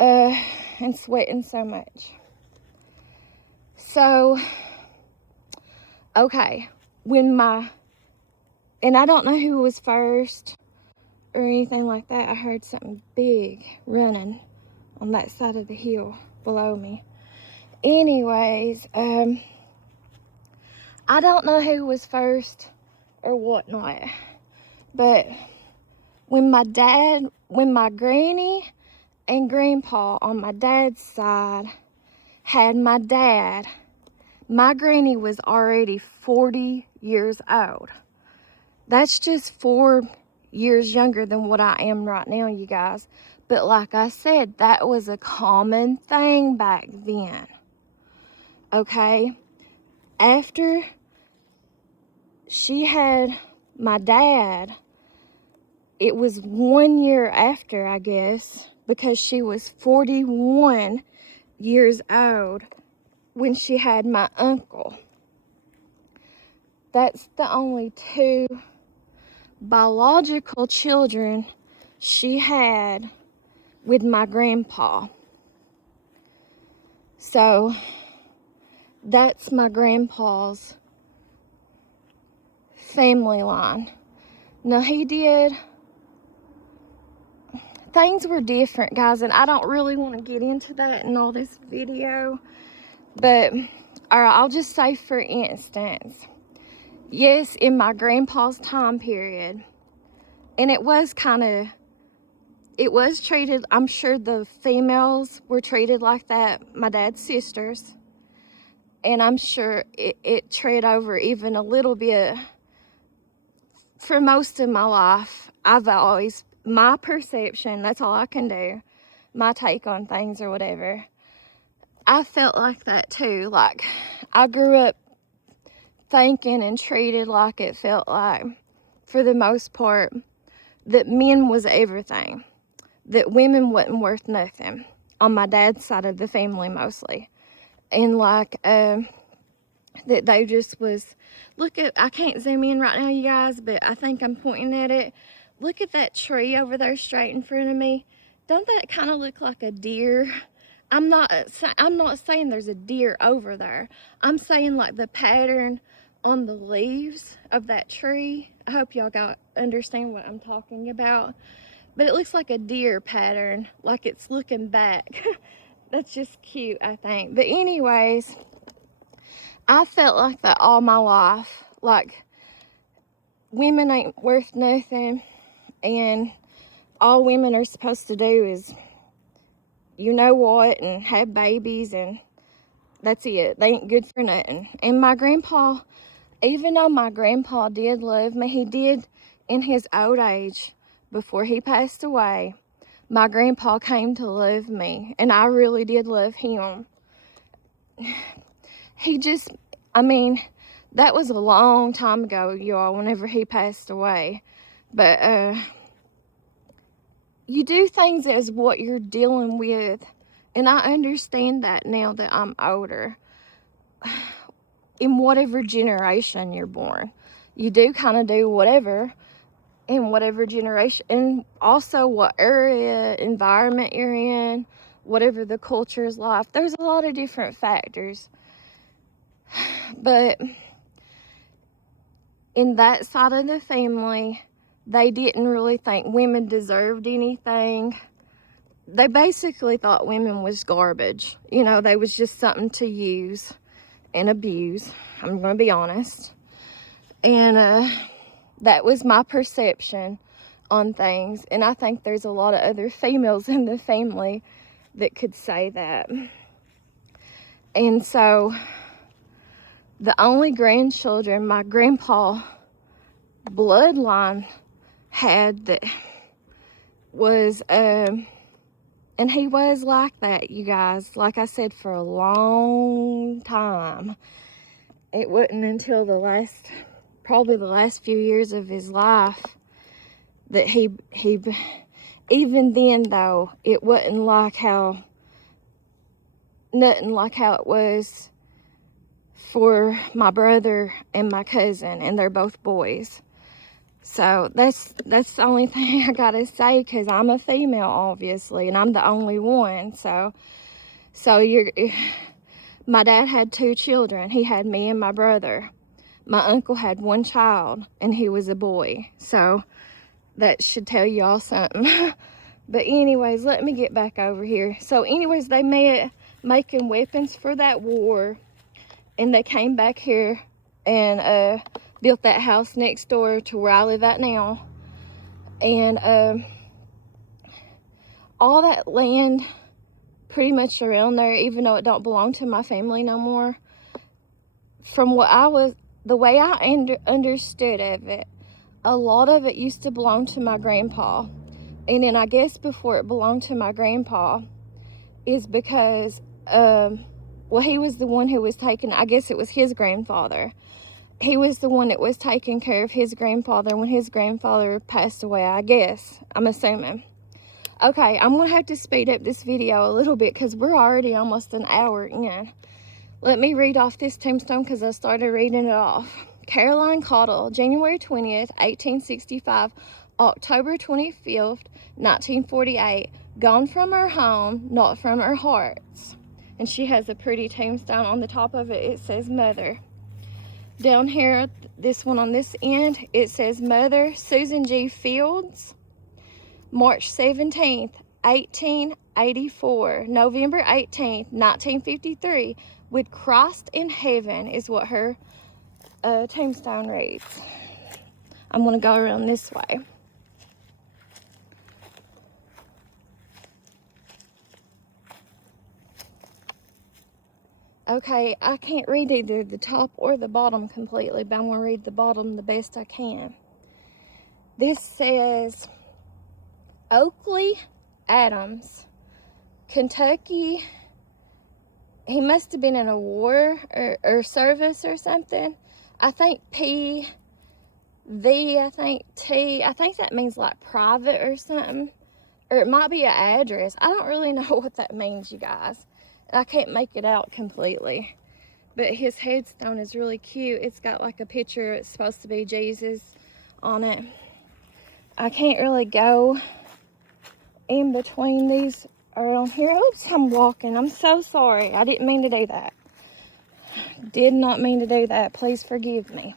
and sweating so much. So, okay, and I don't know who was first or anything like that. I heard something big running on that side of the hill below me. Anyways, I don't know who was first or whatnot, but when my granny and grandpa on my dad's side had my dad, my granny was already 40 years old. That's just 4 years younger than what I am right now, you guys. But like I said, that was a common thing back then. Okay? After she had my dad, it was 1 year after, I guess, because she was 41 years old when she had my uncle. That's the only 2 biological children she had with my grandpa. So that's my grandpa's family line. Now things were different, guys, and I don't really want to get into that in all this video, but I'll just say, for instance, yes, in my grandpa's time period, and it was treated, I'm sure the females were treated like that, my dad's sisters, and I'm sure it tread over even a little bit. For most of my life, my perception, that's all I can do, my take on things or whatever, I felt like that too. Like, I grew up thinking and treated like it felt like, for the most part, that men was everything, that women wasn't worth nothing, on my dad's side of the family mostly. And like, that they just was, I can't zoom in right now, you guys, but I think I'm pointing at it. Look at that tree over there straight in front of me. Don't that kind of look like a deer? I'm not saying there's a deer over there. I'm saying like the pattern on the leaves of that tree. I hope y'all understand what I'm talking about. But it looks like a deer pattern, like it's looking back. That's just cute, I think. But anyways, I felt like that all my life. Like, women ain't worth nothing, and all women are supposed to do is, you know what, and have babies, and that's it. They ain't good for nothing. And my grandpa, even though my grandpa did love me, he did in his old age, before he passed away, my grandpa came to love me, and I really did love him. He just, that was a long time ago, y'all, whenever he passed away. But you do things as what you're dealing with, and I understand that now that I'm older. In whatever generation you're born, you do kind of do whatever in whatever generation, and also what area, environment you're in, whatever the culture is like. There's a lot of different factors. But in that side of the family, they didn't really think women deserved anything. They basically thought women was garbage. You know, they was just something to use and abuse. I'm going to be honest. And that was my perception on things. And I think there's a lot of other females in the family that could say that. And so the only grandchildren my grandpa bloodline had that was, and he was like that, you guys, like I said, for a long time. It wasn't until probably the last few years of his life that he even then though, it wasn't nothing like how it was for my brother and my cousin, and they're both boys. So that's the only thing I gotta say, because I'm a female, obviously, and I'm the only one. So my dad had 2 children. He had me and my brother. My uncle had 1 child, and he was a boy. So that should tell y'all something. But anyways, let me get back over here. So anyways, they met making weapons for that war, and they came back here and built that house next door to where I live at now. And all that land pretty much around there, even though it don't belong to my family no more, from the way I understood of it, a lot of it used to belong to my grandpa. And then I guess before it belonged to my grandpa is because, well, he was the one who was taking, I guess it was his grandfather. He was the one that was taking care of his grandfather when his grandfather passed away, I guess. I'm assuming. Okay, I'm going to have to speed up this video a little bit because we're already almost an hour in. Let me read off this tombstone because I started reading it off. Caroline Caudill, January 20th, 1865, October 25th, 1948. Gone from her home, not from her hearts. And she has a pretty tombstone. On the top of it, it says Mother. Down here, this one on this end, it says Mother Susan G. Fields, March 17th, 1884, November 18th, 1953, with Christ in heaven is what her tombstone reads. I'm going to go around this way. Okay, I can't read either the top or the bottom completely, but I'm going to read the bottom the best I can. This says Oakley Adams, Kentucky. He must have been in a war or service or something. I think PV, I think T, I think that means like private or something. Or it might be an address. I don't really know what that means, you guys. I can't make it out completely. But his headstone is really cute. It's got like a picture, it's supposed to be Jesus on it. I can't really go in between these around here. Oops, I'm walking. I'm so sorry. I didn't mean to do that. Did not mean to do that. Please forgive me.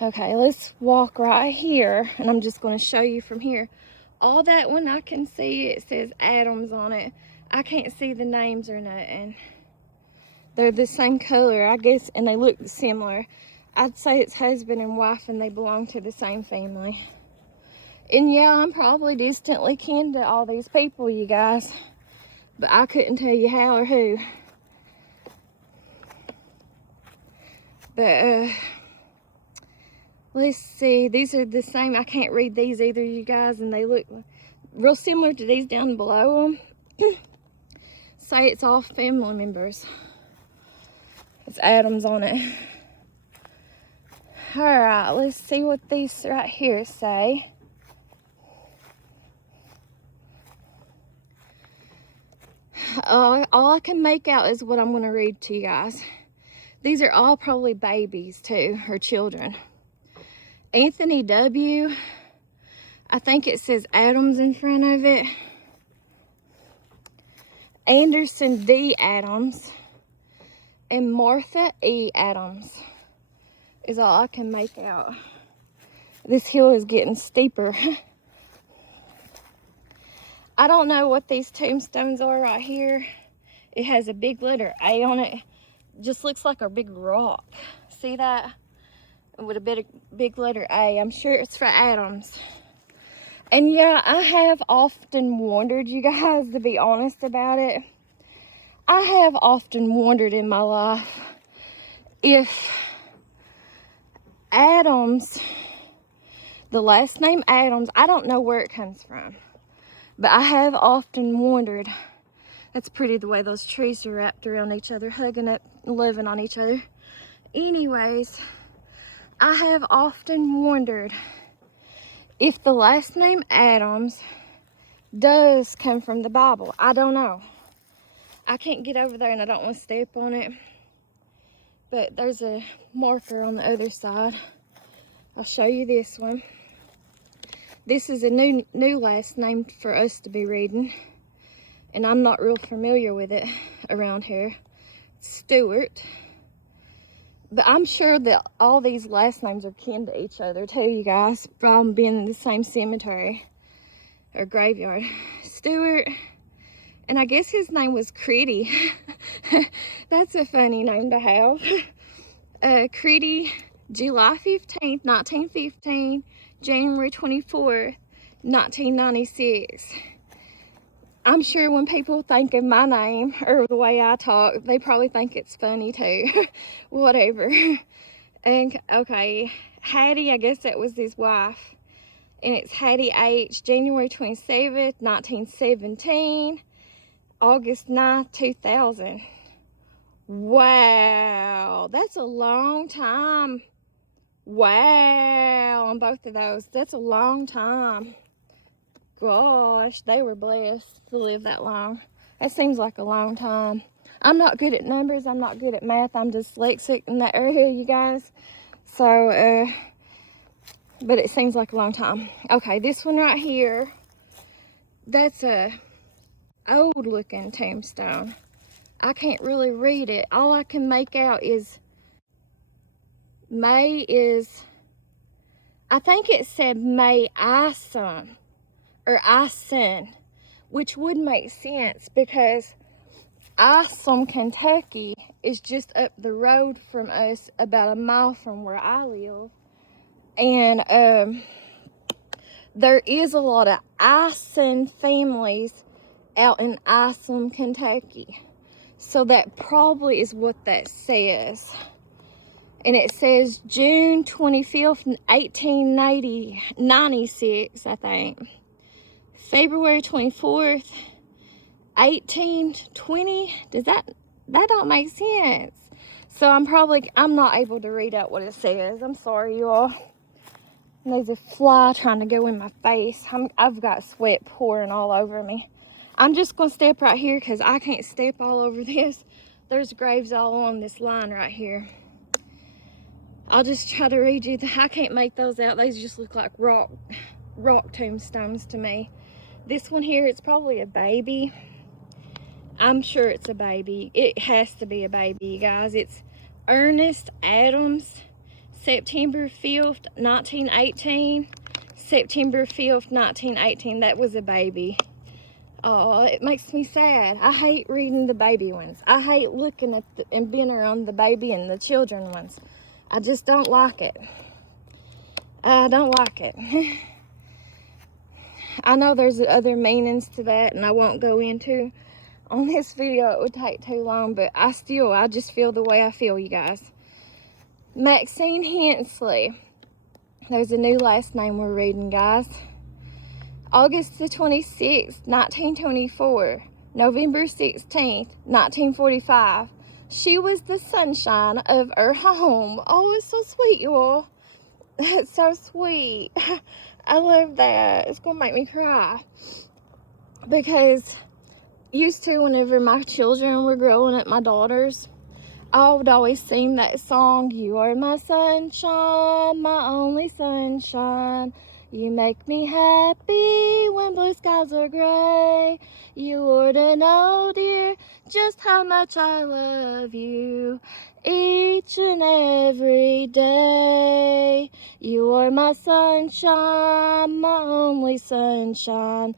Okay, let's walk right here, and I'm just going to show you from here. All that one I can see, it says Adams on it. I can't see the names or nothing. They're the same color, I guess, and they look similar. I'd say it's husband and wife, and they belong to the same family. And yeah, I'm probably distantly kin to all these people, you guys. But I couldn't tell you how or who. But, let's see. These are the same. I can't read these either, you guys. And they look real similar to these down below them. Say it's all family members. It's Adams on it. Alright, let's see what these right here say. All I can make out is what I'm going to read to you guys. These are all probably babies too, or children. Anthony W. I think it says Adams in front of it. Anderson D. Adams. And Martha E. Adams is all I can make out. This hill is getting steeper. I don't know what these tombstones are right here. It has a big letter A on it. Just looks like a big rock. See that? With a big letter A. I'm sure it's for Adams. And yeah, I have often wondered, you guys, to be honest about it. I have often wondered in my life if Adams, the last name Adams, I don't know where it comes from. But I have often wondered. That's pretty the way those trees are wrapped around each other, hugging up, loving on each other. Anyways, I have often wondered if the last name Adams does come from the Bible. I don't know. I can't get over there and I don't want to step on it. but there's a marker on the other side. I'll show you this one. This is a new last name for us to be reading, and I'm not real familiar with it around here. Stewart. But I'm sure that all these last names are kin to each other too, you guys, from being in the same cemetery or graveyard. Stewart, and I guess his name was Critty. That's a funny name to have. Critty, July 15th, 1915, January 24th, 1996. I'm sure when people think of my name or the way I talk, they probably think it's funny too. Whatever. And okay, Hattie, I guess that was his wife. And it's Hattie H, January 27th, 1917, August 9th, 2000. Wow, that's a long time. Wow, on both of those. That's a long time. Gosh, they were blessed to live that long. That seems like a long time. I'm not good at numbers. I'm not good at math. I'm dyslexic in that area, you guys. So, but it seems like a long time. Okay, this one right here, that's a old looking tombstone. I can't really read it. All I can make out is May is, I think it said May Ison or Ison, which would make sense because Ison, Kentucky is just up the road from us, about a mile from where I live. And there is a lot of Ison families out in Ison, Kentucky. So that probably is what that says. And it says June 25th, 1896, I think. February 24th, 1820. Does that don't make sense. So I'm not able to read out what it says. I'm sorry, you all. And there's a fly trying to go in my face. I've got sweat pouring all over me. I'm just going to step right here because I can't step all over this. There's graves all along this line right here. I'll just try to read you. I can't make those out. These just look like rock tombstones to me. This one here, it's probably a baby. I'm sure it's a baby. It has to be a baby, you guys. It's Ernest Adams, September 5th, 1918. September 5th, 1918. That was a baby. Oh, it makes me sad. I hate reading the baby ones. I hate looking at and being around the baby and the children ones. I just don't like it. I don't like it. I know there's other meanings to that, and I won't go into on this video. It would take too long, but I just feel the way I feel, you guys. Maxine Hensley. There's a new last name we're reading, guys. August the 26th, 1924. November 16th, 1945. She was the sunshine of her home. Oh, it's so sweet, you all. That's so sweet. I love that. It's going to make me cry. Because used to, whenever my children were growing up, my daughters, I would always sing that song, "You are my sunshine, my only sunshine. You make me happy when blue skies are gray. You ought to know, dear, just how much I love you each and every day. You are my sunshine, my only sunshine.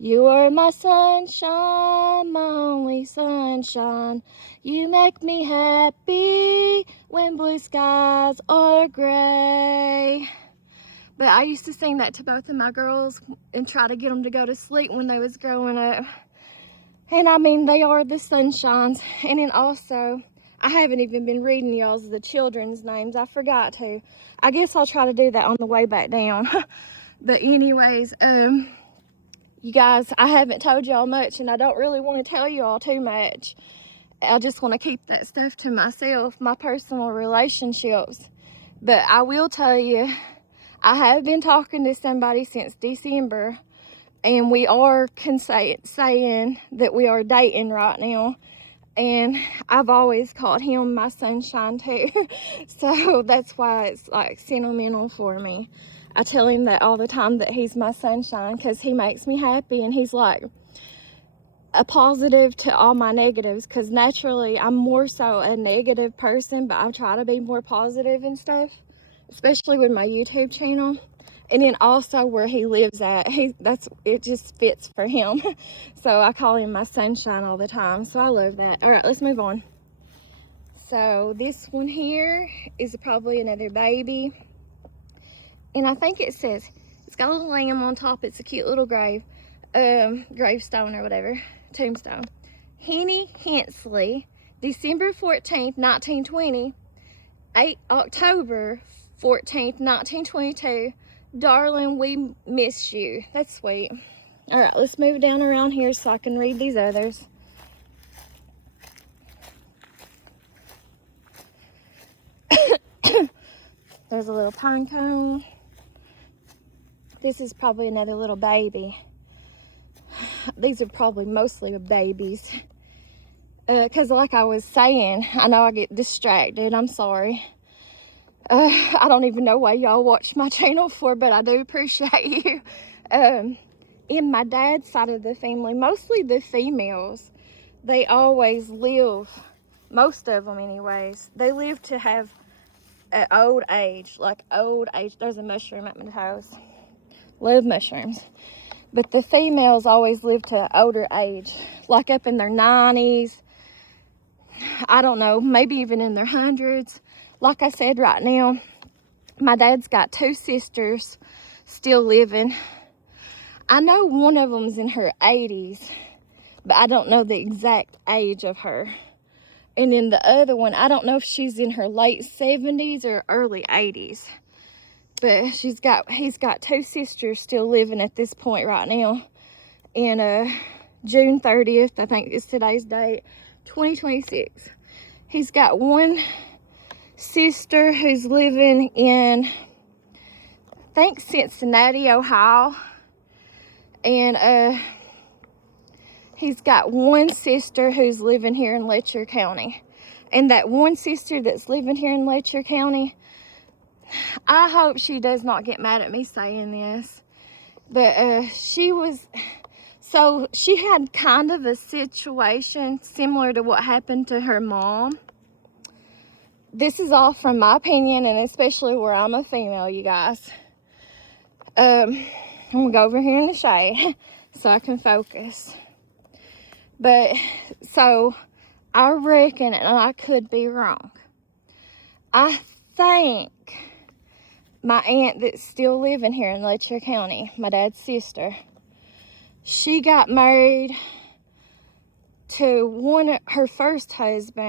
You are my sunshine, my only sunshine. You make me happy when blue skies are gray." But I used to sing that to both of my girls and try to get them to go to sleep when they was growing up. And I mean, they are the sunshines. And then also, I haven't even been reading y'all's the children's names. I forgot to. I guess I'll try to do that on the way back down. But anyways, you guys, I haven't told y'all much, and I don't really want to tell y'all too much. I just want to keep that stuff to myself, my personal relationships. But I will tell you, I have been talking to somebody since December, and we are saying that we are dating right now. And I've always called him my sunshine too. So that's why it's like sentimental for me. I tell him that all the time, that he's my sunshine, because he makes me happy, and he's like a positive to all my negatives, because naturally I'm more so a negative person, but I try to be more positive and stuff, especially with my YouTube channel. And then also where he lives at, it just fits for him. So I call him my sunshine all the time. So I love that. All right, let's move on. So this one here is probably another baby. And I think it says, it's got a little lamb on top. It's a cute little gravestone or whatever, tombstone. Henny Hensley, December 14th, 1920, October 14th, 1922. Darling, we miss you. That's sweet. All right, let's move down around here so I can read these others. There's a little pine cone. This is probably another little baby. These are probably mostly babies. Because like I was saying, I know I get distracted. I'm sorry. I don't even know why y'all watch my channel for, but I do appreciate you. In my dad's side of the family, mostly the females, they always live, most of them anyways, they live to have an old age, like old age. There's a mushroom at my house. Love mushrooms. But the females always live to an older age, like up in their 90s. I don't know, maybe even in their hundreds. Like I said, right now, my dad's got 2 sisters still living. I know one of them's in her 80s, but I don't know the exact age of her. And then the other one, I don't know if she's in her late 70s or early 80s. But he's got 2 sisters still living at this point right now. And June 30th, I think is today's date, 2026. He's got one sister who's living in, I think, Cincinnati, Ohio. And he's got one sister who's living here in Letcher County. And that one sister that's living here in Letcher County, I hope she does not get mad at me saying this, but she had kind of a situation similar to what happened to her mom. This is all from my opinion, and especially where I'm a female, you guys. I'm gonna go over here in the shade so I can focus. But so I reckon, and I could be wrong, I think my aunt that's still living here in Letcher County, my dad's sister, she got married to her first husband